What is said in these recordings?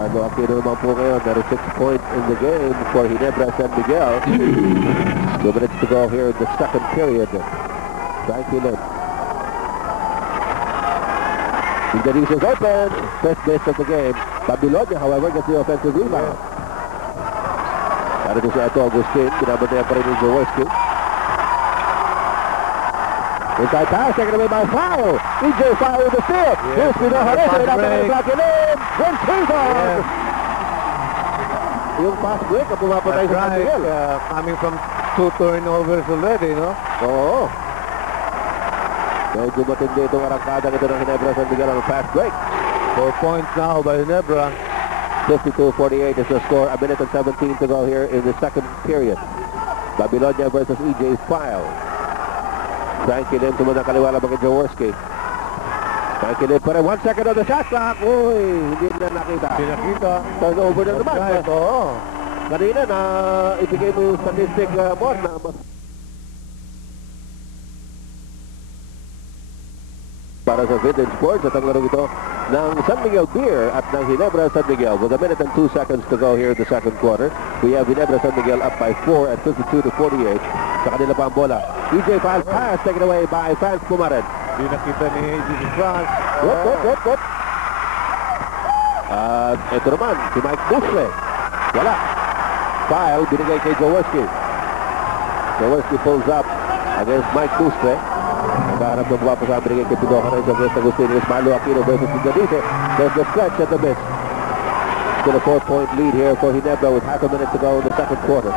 Marlo Aquino naman po ngayon. There is 6 points in the game for Ginebra San Miguel. 2 minutes to go here in the second period. Frankie Lim. Indonesia is open. First base of the game. Babylonia, however, gets the offensive rebound. Narito si Eto Agustin. Binabantayan pa rin yung Jaworski. Inside pass, taken away by Foul. EJ Foul with the steal. Here's Pino Jerez. And after the Frankie Lim. Vince Hizon. Yung pass break na pumapatay sa San Miguel. Coming from 2 turnovers already, no? Oo. Medyo matindi itong arangkada ito ng Ginebra San Miguel on fast break. 4 points now by Ginebra. 52-48 is the score. A minute and 17 to go here in the second period. Babylonia versus EJ Foul. Frankie Lim tumunang kaliwa lang kay Jaworski. Frankie Lim pa rin. 1 second on the shot clock. Uy, hindi na nakita. Turnover na naman. Right. Oo. Kanina na ibigay mo yung statistic mo na para sa Vintage Sports at ang laro ito ng San Miguel Beer at ng Ginebra San Miguel. With a minute and 2 seconds to go here in the second quarter. We have Ginebra San Miguel up by 4 at 52-48. Sa kanila pa ang bola. EJ Foul pass taken away by Franz Pumaren. Hindi nakita ni EJ Franz. Whoop. At ito naman, si Mike Busle. Wala. Foul binigay kay Jaworski. Jaworski pulls up against Mike Busle. Naghahanap ng buwa pa sa binigay kay Pino Jerez against Agustin. Here's Marlo Aquino versus Indonesia. There's the stretch at the miss. Still a 4-point lead here for Ginebra with half a minute to go in the second quarter.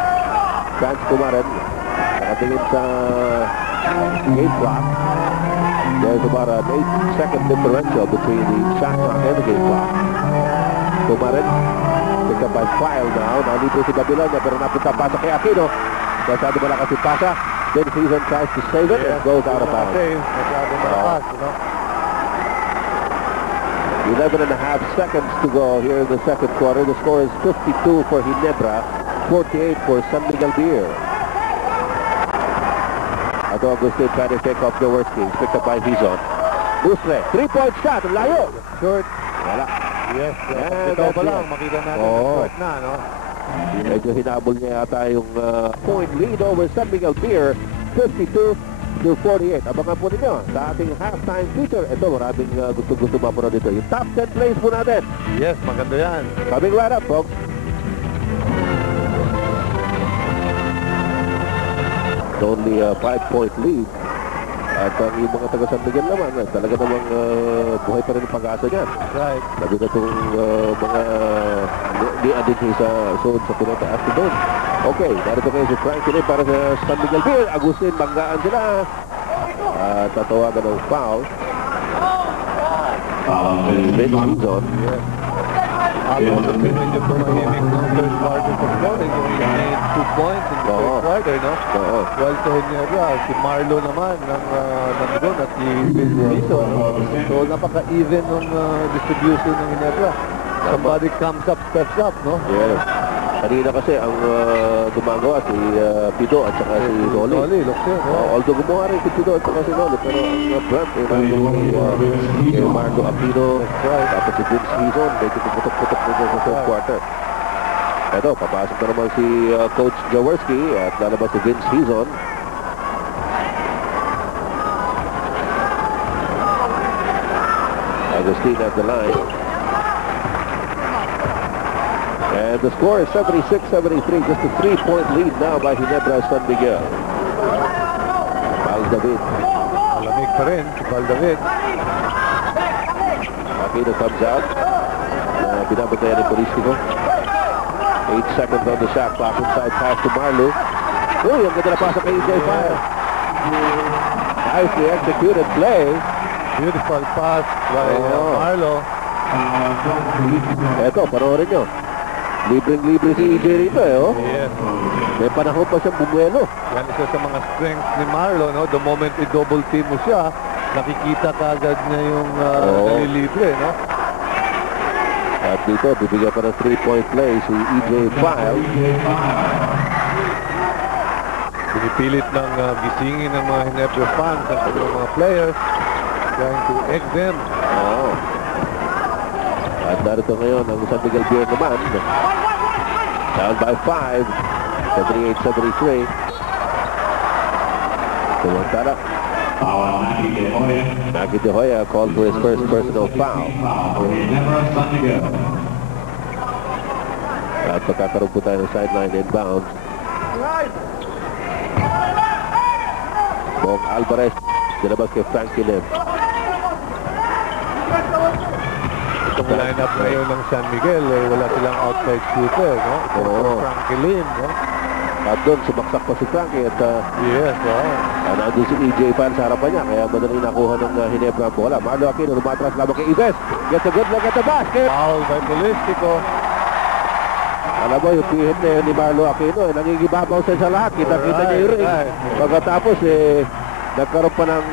Franz Pumaren. Nakatingin sa game clock. There's about an 8-second differential between the shot clock and the game clock. Pumaren picked up by Foul now. Nalito si Babylonia pero napunta pasa kay Aquino. Masyado malakas si Pasa. Then Hizon tries to save it and goes out of bounds. 11 and a half seconds to go here in the second quarter. The score is 52 for Ginebra, 48 for San Miguel Beer. Ato Agustin trying to take off Jaworski. Picked up by Hizon. Busle, 3-point shot. Layo. Short. Wala. Yes. Ito pa lang. Makita natin short na, no? Medyo hinabol niya yata yung point lead over San Miguel Beer, 52-48. Abangan po ninyo sa ating halftime feature. Ito, maraming gusto mapanood dito. Yung top 10 plays po natin. Yes, maganda yan. Coming right up, folks. It's only a 5-point lead. At ang yung mga taga San Miguel naman, talaga namang buhay pa rin ang pag-asa niyan. Right. Sabi na itong mga ni-adin sa zone sa pinataas na doon. Okay, narito kayo si Frankie Lim para sa San Miguel Beer. Agustin, banggaan sila. Tatawagan ng foul. Vince Hizon. Medyo tumahimik ng first quarter of scoring. Yung made 2 points in the first quarter, no? While sa Ginebra, si Marlo naman nandun at si Vince Hizon. So napaka-even ng distribution ng Ginebra. Somebody comes up, steps up, no? Yes. Kanina kasi ang gumagawa si Pido at saka si Noli. Although gumawa rin si Pido at saka si Noli, pero ang brand ay kay Marlo Aquino, tapos si Vince Hizon, medyo pumutok-putok nito sa third quarter. Ito, papasok na naman si Coach Jaworski at lalabas si Vince Hizon. Agustin at the line. And the score is 76-73, just a 3-point lead now by Ginebra San Miguel. Valdavid. Malamig pa rin si Valdavid. Aquino comes out. Binabantayan ni Polístico. 8 seconds on the shot clock. Inside pass to Marlo. Uy, ang ganda na pasok kay EJ Foul. Nicely executed play. Beautiful pass by Marlo. Eto, panoorin nyo. Libreng-libre si EJ rito Yes. May panahon pa siyang bumuelo. Yan isa sa mga strengths ni Marlo, no? The moment i-double team mo siya, nakikita kagad niya yung nalilibre, no? At dito, bibigyan pa ng 3-point play si EJ Foul. Pinipilit ng gisingin ng mga Ginebra fans at ng mga players, trying to egg them. At narito ngayon ang San Miguel Beer naman. Down by 5. 78-73. Tumantara. Maggie De Hoya called for his first personal foul. At pagkakaroon po tayo ng sideline inbound. Bong Alvarez, dinabas kay Frankie Lim. Itong lineup ngayon ng San Miguel, wala silang outside shooter, no? Oo. Frankie Lim, no? At doon, sumaksak pa si Frankie at Yes, oo. nandun si EJ Pan sa harapan niya. Kaya madali nakuha ng Hinebra ang bola. Marlo Aquino, lumatras lamang kay Ives. Gets a good look at the basket. Foul by Polistico. Alam mo, yung pihit na yun ni Marlo Aquino, nangigibabaw sa lahat. Kita-kita niya yung ring. Pagkatapos, nagkaroon pa ng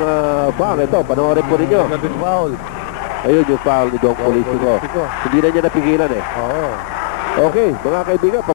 foul. Ito, panoorin po ninyo. Naging foul. Ayun yung foul ni Dong Polistico. Hindi na niya napigilan eh. Oo. Okay, mga kaibigan.